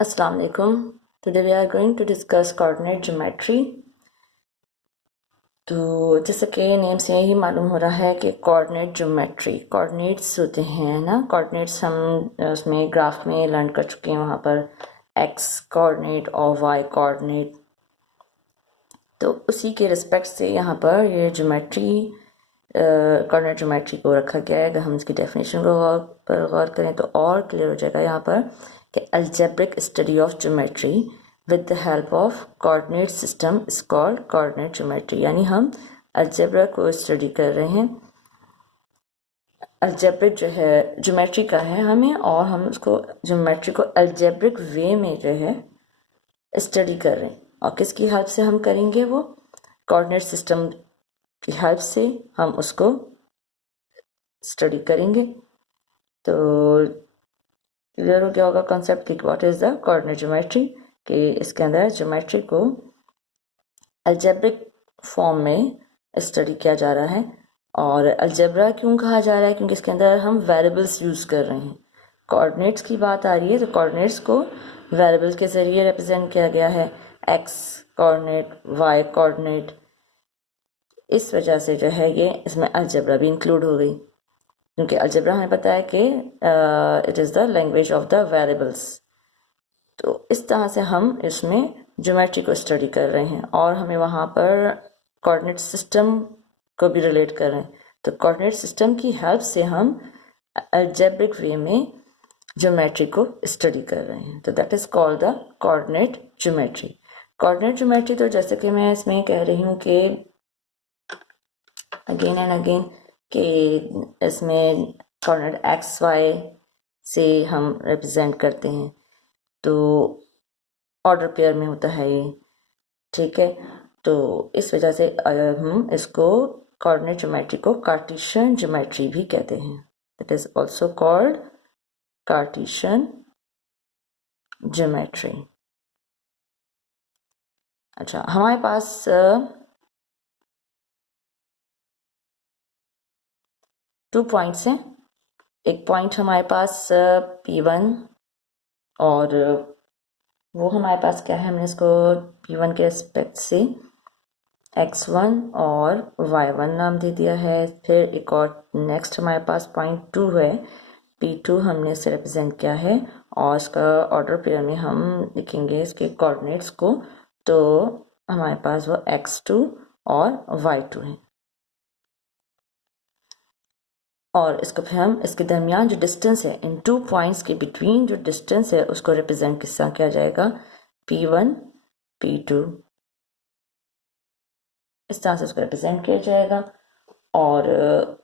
Assalamu alaikum. Today we are going to discuss coordinate geometry. तो जैसे कि name से ही मालूम हो रहा है कि कोऑर्डिनेट ज्योमेट्री कोऑर्डिनेट्स होते हैं ना। कोऑर्डिनेट्स हम उसमें ग्राफ में लर्न कर चुके हैं, वहाँ पर एक्स कोऑर्डिनेट और वाई कोऑर्डिनेट। तो उसी के रिस्पेक्ट से यहाँ पर ये ज्योमेट्री कोऑर्डिनेट ज्योमेट्री को रखा गया है। अगर हम इसकी डेफिनेशन को गौर करें तो और क्लियर हो जाएगा यहाँ पर कि algebraic study of geometry with the help of coordinate system is called coordinate geometry. यानी हम अलजेब्रा को स्टडी कर रहे हैं। अलजेब्रिक जो है ज्योमेट्री का है हमें, और हम उसको ज्योमेट्री को अलजेब्रिक वे में जो है स्टडी कर रहे हैं। और किसकी हेल्प से हम करेंगे? वो कोऑर्डिनेट सिस्टम की हेल्प से हम उसको स्टडी करेंगे। तो क्लियर हो गया होगा कॉन्सेप्ट कि what is the coordinate geometry, कि इसके अंदर ज्योमेट्री को अलजेब्रिक फॉर्म में स्टडी किया जा रहा है। और अलजेब्रा क्यों कहा जा रहा है? क्योंकि इसके अंदर हम वेरिएबल्स यूज कर रहे हैं। कोऑर्डिनेट्स की बात आ रही है तो कोऑर्डिनेट्स को वेरिएबल्स के जरिए रिप्रेजेंट किया गया है, एक्स कोऑर्डिनेट, वाई कोऑर्डिनेट। इस वजह से जो है ये इसमें अलजेब्रा भी इंक्लूड हो गई, क्योंकि अलजेब्रा हमें पता है कि it is the language of the variables. तो इस तरह से हम इसमें ज्योमेट्री को स्टडी कर रहे हैं और हमें वहाँ पर कोऑर्डिनेट सिस्टम को भी रिलेट कर रहे हैं। तो कोऑर्डिनेट सिस्टम की हेल्प से हम अलजेब्रिक वे में ज्योमेट्री को स्टडी कर रहे हैं। तो that is called the coordinate geometry. Coordinate geometry तो जैसे कि मैं इसमें कह रही हूँ कि अगेन एंड अगेन कि इसमें कोऑर्डिनेट एक्स वाई से हम रिप्रेजेंट करते हैं, तो ऑर्डर पेयर में होता है ये, ठीक है। तो इस वजह से हम इसको कोऑर्डिनेट ज्योमेट्री को कार्टेशियन ज्योमेट्री भी कहते हैं। It is also called Cartesian geometry. अच्छा, हमारे पास 2 पॉइंट्स हैं। एक पॉइंट हमारे पास P1, और वो हमारे पास क्या है, हमने इसको P1 के एस्पेक्ट से x1 और y1 नाम दे दिया है। फिर एक और नेक्स्ट हमारे पास पॉइंट 2 है, P2 हमने इसे रिप्रेजेंट किया है, और इसका ऑर्डर पेयर में हम लिखेंगे इसके कोऑर्डिनेट्स को। तो हमारे पास वो x2 और y2 है। और इसको फिर हम इसके दरमियान जो डिस्टेंस है, इन 2 पॉइंट्स के बिटवीन जो डिस्टेंस है, उसको रिप्रेजेंट किस तरह किया जाएगा? P1 P2, इस तरह से उसको रिप्रेजेंट किया जाएगा। और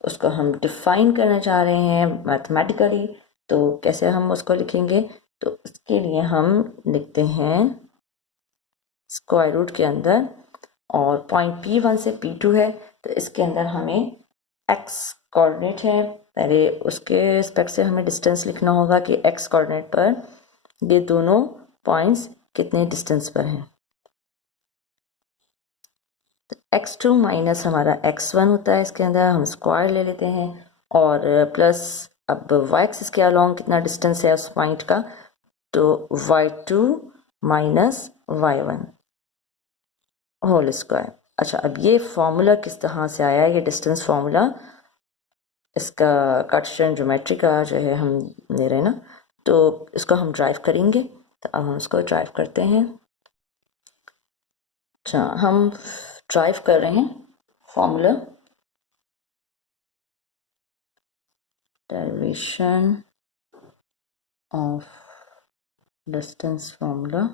उसको हम डिफाइन करना चाह रहे हैं मैथमेटिकली, तो कैसे हम उसको लिखेंगे? तो उसके लिए हम लिखते हैं स्क्वायर रूट के अंदर, और पॉइंट P1 से P2 है, तो इसके अंदर हमें x कोऑर्डिनेट है, पहले उसके रिस्पेक्ट से हमें डिस्टेंस लिखना होगा कि x कोऑर्डिनेट पर ये दोनों पॉइंट्स कितने डिस्टेंस पर हैं। तो x2 माइनस हमारा x1 होता है, इसके अंदर हम स्क्वायर ले लेते हैं, और प्लस अब y एक्सिस के अलॉन्ग कितना डिस्टेंस है उस पॉइंट का, तो y2 minus y1 whole square. अच्छा, अब ये फॉर्मूला किस तरह से आया? ये डिस्टेंस फॉर्मूला इसका कार्टेशियन ज्योमेट्री का जो है हम ले रहे हैं ना, तो इसको हम ड्राइव करेंगे। तो अब हम इसको ड्राइव करते हैं। अच्छा, हम ड्राइव कर रहे हैं formula, derivation of distance formula।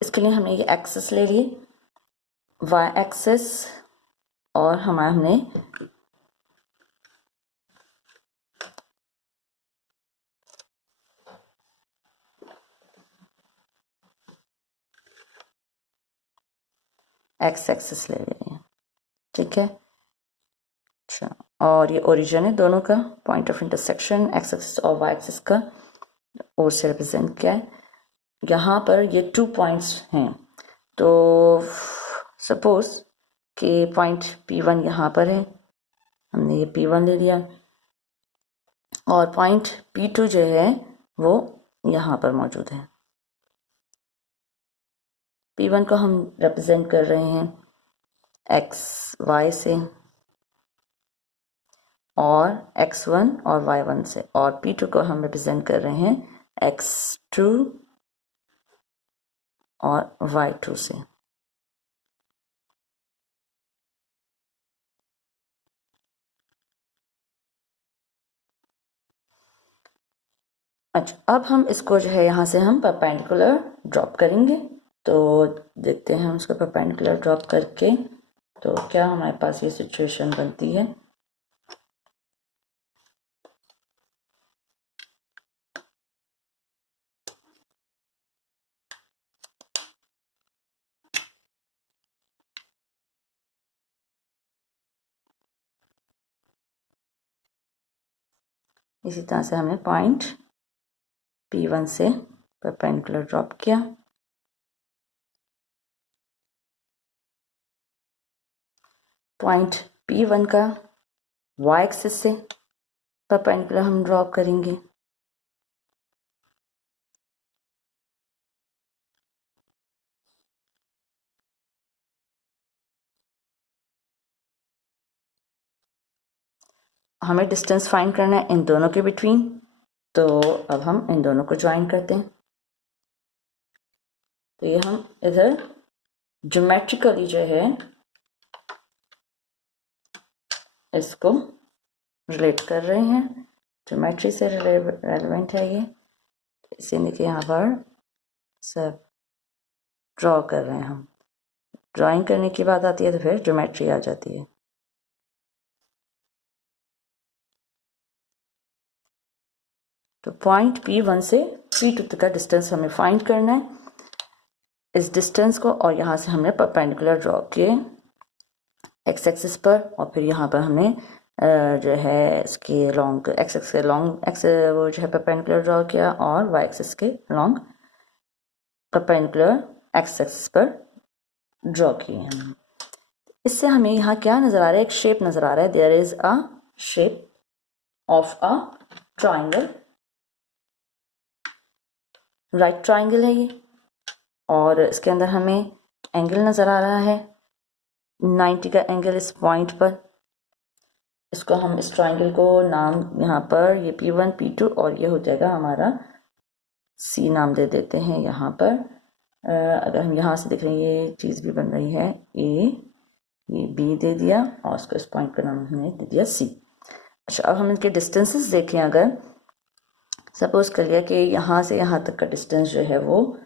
इसके लिए हमने ये एक्सेस ले ली, y एक्सेस, और हमने x एक्सेस ले ली है, ठीक है। अच्छा, और ये ओरिजिन है दोनों का, point of intersection x axis और y एक्सिस का, और से रिप्रेजेंट किया है। यहाँ पर ये 2 पॉइंट्स हैं, तो सपोज कि पॉइंट P1 यहाँ पर है, हमने ये P1 ले लिया, और पॉइंट P2 जो है वो यहाँ पर मौजूद है। P1 को हम रिप्रेजेंट कर रहे हैं XY से और X1 और Y1 से, और P2 को हम रिप्रेजेंट कर रहे हैं X2 और Y2 से। अच्छा, अब हम इसको जो है यहाँ से हम परपेंडिकुलर ड्रॉप करेंगे। तो देखते हैं हम इसको परपेंडिकुलर ड्रॉप करके तो क्या हमारे पास ये सिचुएशन बनती है। इसी तरह से हमने पॉइंट P1 से परपेंडिकुलर ड्रॉप किया, पॉइंट P1 का Y एक्सिस से परपेंडिकुलर हम ड्रॉप करेंगे। हमें डिस्टेंस फाइंड करना है इन दोनों के बिटवीन, तो अब हम इन दोनों को ज्वाइन करते हैं। तो ये हम इधर ज्योमेट्रिकली जो है इसको रिलेट कर रहे हैं, ज्योमेट्री से रेलेवेंट है ये, इसीलिए कि यहाँ पर सब ड्रॉ कर रहे हैं हम। ड्राइंग करने की बात आती है तो फिर ज्योमेट्री आ जाती है। तो पॉइंट P1 से P2 तक का डिस्टेंस हमें फाइंड करना है। इस डिस्टेंस को और यहाँ से हमने परपेंडिकुलर ड्रॉ किए एक्स एक्सिस पर, और फिर यहाँ पर हमने जो है इसके लॉन्ग एक्स एक्स के लॉन्ग एक्स वो जो है परपेंडिकुलर ड्रॉ किया, और वाई एक्सिस के लॉन्ग परपेंडिकुलर एक्स एक्सिस पर ड्रॉ किए हैं। इससे हमें यहाँ क्या नज़र आ रहा है, एक शेप नज़र आ रहा है। There is a shape of a triangle, right triangle है ये, और इसके अंदर हमें एंगल नज़र आ रहा है 90 का एंगल इस पॉइंट पर। इसको हम इस ट्राइंगल को नाम यहाँ पर ये P1 P2 और ये हो जाएगा हमारा C नाम दे देते हैं यहाँ पर। अगर हम यहाँ से देख रहे हैं ये चीज़ भी बन रही है A, ये B दे दिया, और उसको इस पॉइंट का नाम हमने दे दिया C। अच्छा, अब हम इनके डिस्टेंसेस देखें। अगर सपोज कर लिया कि यहाँ से यहाँ तक का डिस्टेंस जो है वो,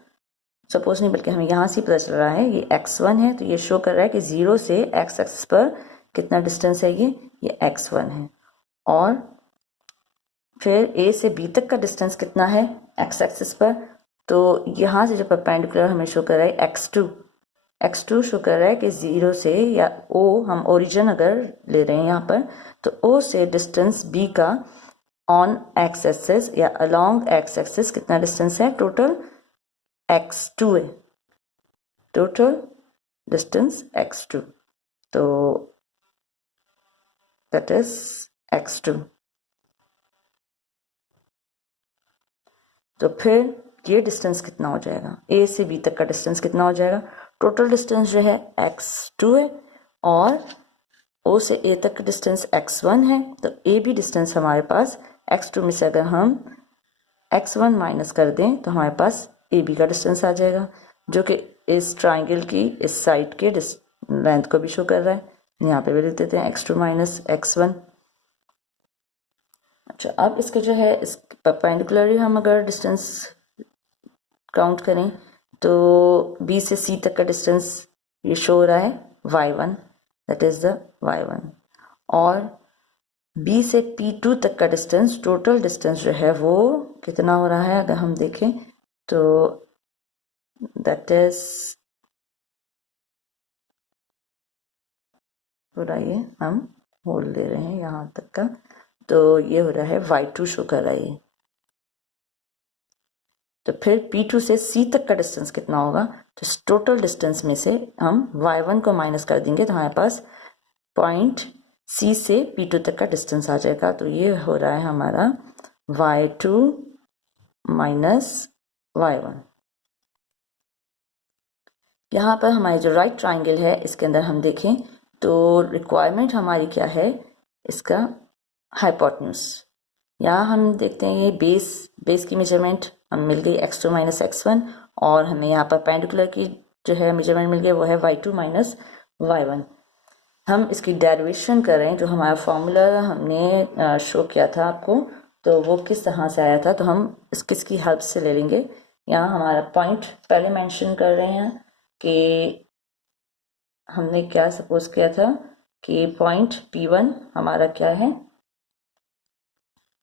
सपोज नहीं बल्कि हमें यहाँ से पता चल रहा है ये x1 है, तो ये शो कर रहा है कि 0 से x एक्सिस पर कितना डिस्टेंस है, ये x1 है। और फिर A से B तक का डिस्टेंस कितना है x एक्सिस पर, तो यहाँ से जो परपेंडिकुलर हमें शो कर रहा है x2 शो कर रहा है कि 0 से, या O हम ओरिजिन अगर ले रहे हैं यहाँ पर, तो O से डिस्टेंस B का ऑन x एक्सिस या अलोंग x एक्सिस कितना डिस्टेंस है, टोटल x2 है, टोटल डिस्टेंस x2, तो दैट इज x2। तो फिर ये डिस्टेंस कितना हो जाएगा, A से B तक का डिस्टेंस कितना हो जाएगा, टोटल डिस्टेंस जो है x2 है, और O से A तक का डिस्टेंस x1 है। तो A भी डिस्टेंस हमारे पास x2 में से अगर हम x1 माइनस कर दें तो हमारे पास AB का डिस्टेंस आ जाएगा, जो कि इस ट्राइंगल की इस साइड के लेंथ को भी शो कर रहा है। यहाँ पे भी लिख देते हैं x2 माइनस x1। अच्छा, अब इसके जो है इस परपेंडिकुलरली हम अगर डिस्टेंस काउंट करें तो B से C तक का डिस्टेंस ये शो हो रहा है y1, that is the y1, और B से P2 तक का डिस्टेंस, टोटल डिस्टेंस जो है वो कितना हो रहा है अगर हम देखें तो दैट इज पूरा, ये हम होल ले रहे हैं यहाँ तक का, तो ये हो रहा है y2 शो कर रहा है ये। तो फिर P2 से C तक का डिस्टेंस कितना होगा, तो इस टोटल डिस्टेंस में से हम y1 को माइनस कर देंगे तो हमारे पास पॉइंट C से P2 तक का डिस्टेंस आ जाएगा। तो ये हो रहा है हमारा y2 माइनस y1। यहाँ पर हमारी जो राइट ट्राइंगल है इसके अंदर हम देखें तो रिक्वायरमेंट हमारी क्या है, इसका हाइपोटेन्यूज। यहाँ हम देखते हैं ये बेस की मेजरमेंट हमें मिल गई x2 माइनस x1, और हमें यहाँ पर पेंडिकुलर की जो है मेजरमेंट मिल गई वो है y2 माइनस y1। हम इसकी डेरिवेशन कर रहे हैं, जो हमारा फॉर्मूला हमने शो किया था आपको, तो वो किस तरह से आया था, तो हम किसकी हेल्प से ले लेंगे। यहाँ हमारा पॉइंट पहले मेंशन कर रहे हैं कि हमने क्या सपोज किया था कि पॉइंट P1 हमारा क्या है,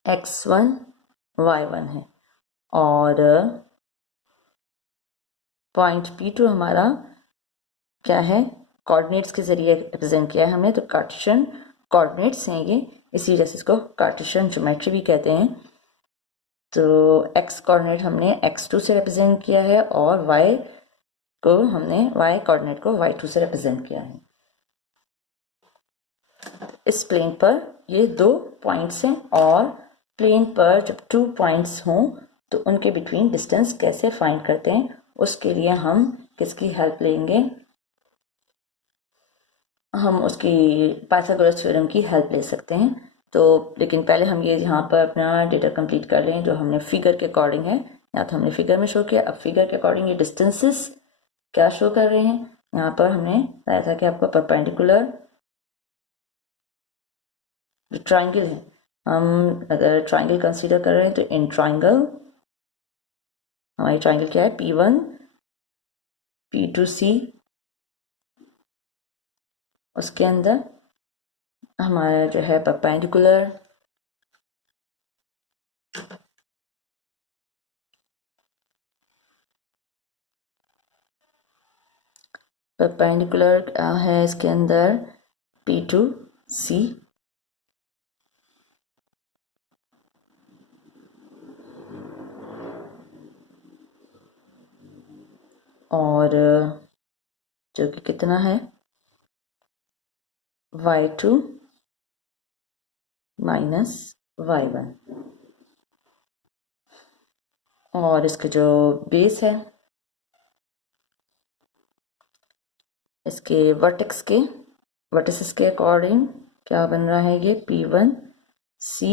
x1 y1 है, और पॉइंट P2 हमारा क्या है, कोऑर्डिनेट्स के जरिए रिप्रेजेंट किया है हमने, तो कार्टेशियन कोऑर्डिनेट्स हैं ये, इसी वजह से इसको कार्टेशियन ज्योमेट्री भी कहते हैं। तो x कोऑर्डिनेट हमने x2 से रिप्रेजेंट किया है, और y कोऑर्डिनेट को y2 से रिप्रेजेंट किया है। इस प्लेन पर ये 2 पॉइंट्स हैं, और प्लेन पर जब 2 पॉइंट्स हों तो उनके बिटवीन डिस्टेंस कैसे फाइंड करते हैं, उसके लिए हम किसकी हेल्प लेंगे, हम उसकी पाइथागोरस थ्योरम की हेल्प ले सकते हैं। तो लेकिन पहले हम ये यहाँ पर अपना डेटा कंप्लीट कर लें जो हमने फिगर के अकॉर्डिंग है। या तो हमने फिगर में शो किया, अब फिगर के अकॉर्डिंग ये डिस्टेंसेस क्या शो कर रहे हैं। यहाँ पर हमने बताया था कि आपको परपेंडिकुलर जो ट्राइंगल है, हम अगर ट्राइंगल कंसीडर कर रहे हैं तो इन ट्राइंगल हमारी ट्राइंगल क्या है, P1 P2C, उसके अंदर हमारा जो है परपेंडिकुलर है इसके अंदर P2C, और जो कि कितना है y2 माइनस y1, और इसके जो बेस है इसके वर्टिसेस के अकॉर्डिंग क्या बन रहा है, ये P1C,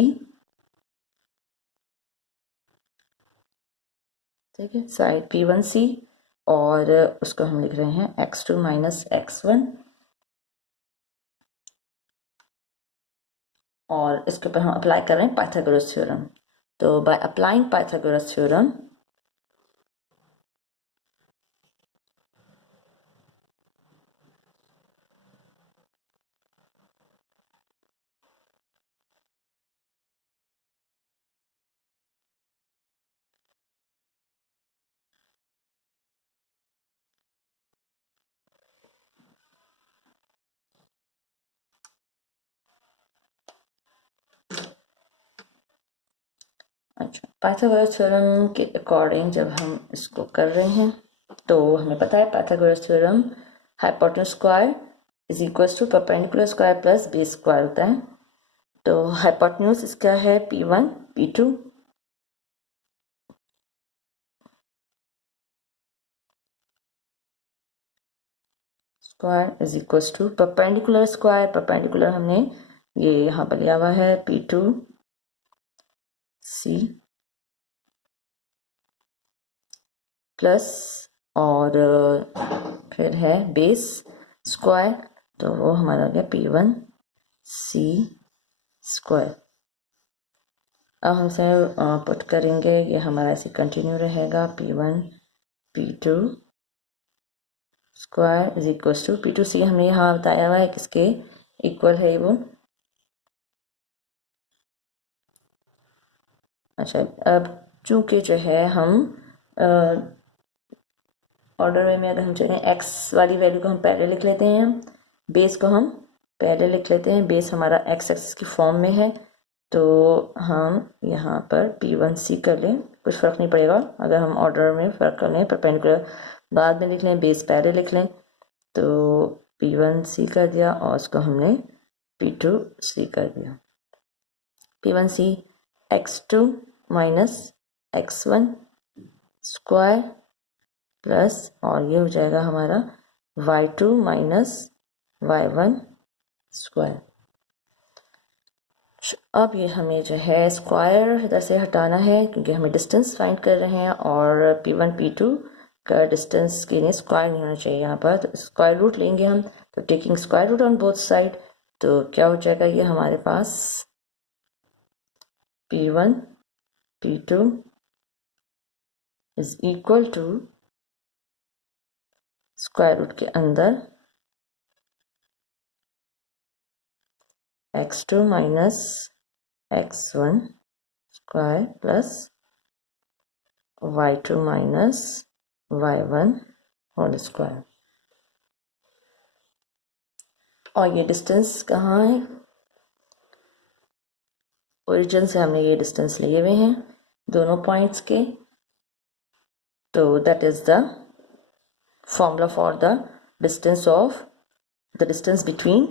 ठीक है, साइड P1C, और उसको हम लिख रहे हैं x2 माइनस x1, और इसके ऊपर हम अप्लाई कर रहे हैं पाइथागोरस थ्योरम। तो बाय अप्लाइंग पाइथागोरस थ्योरम अच्छा, पाइथागोरस थ्योरम के अकॉर्डिंग जब हम इसको कर रहे हैं तो हमें पता है Pythagoras theorem hypotenuse square is equal to perpendicular square plus base square होता है। तो हाइपोटेन्यूज इसका है P1 P2, square is equal to perpendicular square, perpendicular हमने ये यहाँ पर लिया हुआ है P2C प्लस, और फिर है बेस स्क्वायर, तो वो हमारा हो गया P1C स्क्वायर। अब हमसे पुट करेंगे, ये हमारा ऐसे कंटिन्यू रहेगा, P1 P2 square is equal to P2C हमें यहाँ बताया हुआ है किसके इक्वल है वो। अच्छा, अब चूंकि जो है हम ऑर्डर वे में अगर हम चलें एक्स वाली वैल्यू को हम पहले लिख लेते हैं, बेस को हम पहले लिख लेते हैं, बेस हमारा एक्स एक्सिस की फॉर्म में है, तो हम यहाँ पर P1C कर लें कुछ फ़र्क नहीं पड़ेगा अगर हम ऑर्डर में फ़र्क कर लें, परपेंडिकुलर बाद में लिख लें, बेस पहले लिख लें। तो P1C कर दिया और उसको हमने P2C कर दिया। P1C x2 minus x1 square plus, और ये हो जाएगा हमारा y2 माइनस y1 स्क्वायर। अब ये हमें जो है स्क्वायर इधर से हटाना है क्योंकि हमें डिस्टेंस फाइंड कर रहे हैं और P1 P2 का डिस्टेंस के लिए स्क्वायर नहीं होना चाहिए यहाँ पर, तो स्क्वायर रूट लेंगे हम। तो taking square root on both side, तो क्या हो जाएगा ये हमारे पास P1 P2 is equal to square root के अंदर x2 minus x1 square plus y2 minus y1 whole square. और ये डिस्टेंस कहाँ है, ओरिजिन से हमने ये डिस्टेंस लिए हुए हैं दोनों पॉइंट्स के। तो that is the formula for the distance between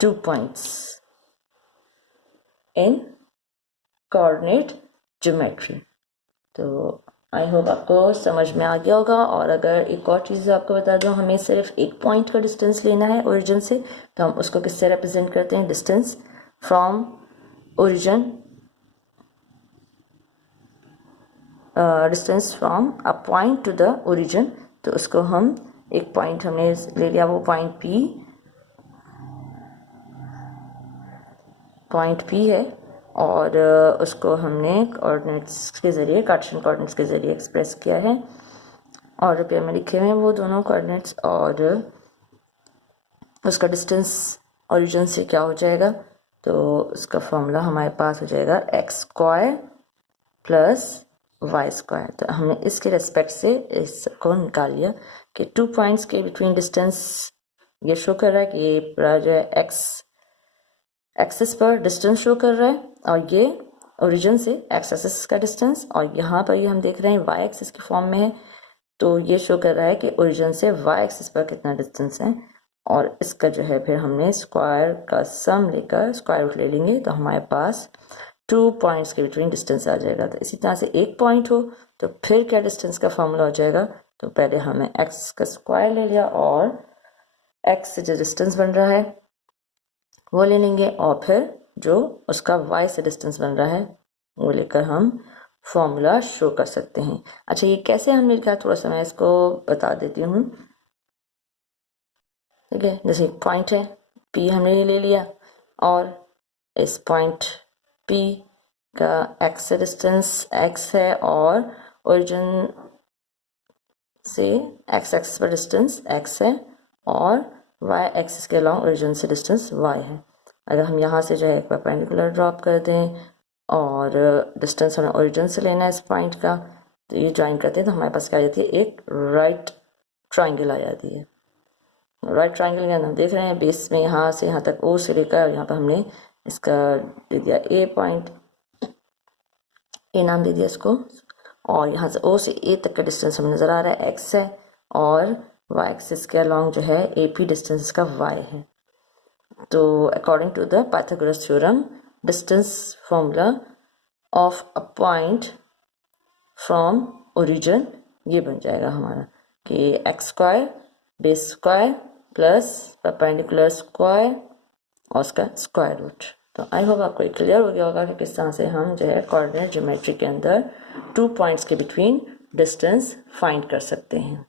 2 points in coordinate geometry. तो आई होप आपको समझ में आ गया होगा। और अगर एक और चीज़ आपको बता दूं, हमें सिर्फ एक पॉइंट का डिस्टेंस लेना है ओरिजिन से, तो हम उसको किससे रिप्रेजेंट करते हैं, distance from origin, distance from a point two the origin. तो उसको हम एक पॉइंट हमने ले लिया, वो पॉइंट P है, और उसको हमने कोऑर्डिनेट्स के ज़रिए, कार्टेशियन कोऑर्डिनेट्स के ज़रिए एक्सप्रेस किया है और रुपये में लिखे हुए हैं वो दोनों कोऑर्डिनेट्स। और उसका डिस्टेंस ओरिजिन से क्या हो जाएगा, तो उसका फॉर्मूला हमारे पास हो जाएगा x square plus y square. तो हमने इसके रेस्पेक्ट से इसको निकाल लिया कि 2 पॉइंट्स के बिटवीन डिस्टेंस ये शो कर रहा है कि ये पूरा जो है एक्सिस पर डिस्टेंस शो कर रहा है, और ये ओरिजिन से एक्स एक्सिस का डिस्टेंस, और यहाँ पर ये हम देख रहे हैं वाई एक्सिस की फॉर्म में है, तो ये शो कर रहा है कि ओरिजिन से वाई एक्सिस पर कितना डिस्टेंस है। और इसका जो है फिर हमने स्क्वायर का सम लेकर स्क्वायर रूट ले लेंगे, तो हमारे पास 2 पॉइंट्स के बिटवीन डिस्टेंस आ जाएगा। तो इसी तरह से एक पॉइंट हो तो फिर क्या डिस्टेंस का फॉर्मूला हो जाएगा, तो पहले हमने एक्स का स्क्वायर ले लिया और एक्स से जो डिस्टेंस बन रहा है वो ले लेंगे, और फिर जो उसका y से डिस्टेंस बन रहा है वो लेकर हम फॉर्मूला शो कर सकते हैं। अच्छा, ये कैसे हमने लिखा, थोड़ा सा मैं इसको बता देती हूँ। ठीक है, जैसे एक पॉइंट है P हमने ये ले लिया, और इस पॉइंट P का x से डिस्टेंस x है और ओरिजिन से x एक्सिस पर डिस्टेंस x है और y एक्सिस के अलॉन्ग ओरिजिन से डिस्टेंस y है। अगर हम यहाँ से जो है एक परपेंडिकुलर ड्रॉप कर दें और डिस्टेंस हमें ओरिजिन से लेना है इस पॉइंट का, तो ये ज्वाइन करते हैं तो हमारे पास क्या आ जाती है, एक राइट ट्राइंगल आ जाती है। राइट ट्राइंगल में हम देख रहे हैं बेस में यहाँ से यहाँ तक O से लेकर, यहाँ पर हमने इसका दे दिया A पॉइंट, A नाम दे दिया इसको, और यहाँ से O से A तक का डिस्टेंस हमें नज़र आ रहा है x है, और y एक्सिस के अलॉन्ग जो है AP डिस्टेंस का y है। तो according to the Pythagoras theorem, distance formula of a point from origin ये बन जाएगा हमारा कि x square base square plus perpendicular square और उसका स्क्वायर रूट। तो आई होप आपको क्लियर हो गया होगा कि किस तरह से हम जो है कोऑर्डिनेट ज्योमेट्री के अंदर 2 पॉइंट्स के बिटवीन डिस्टेंस फाइंड कर सकते हैं।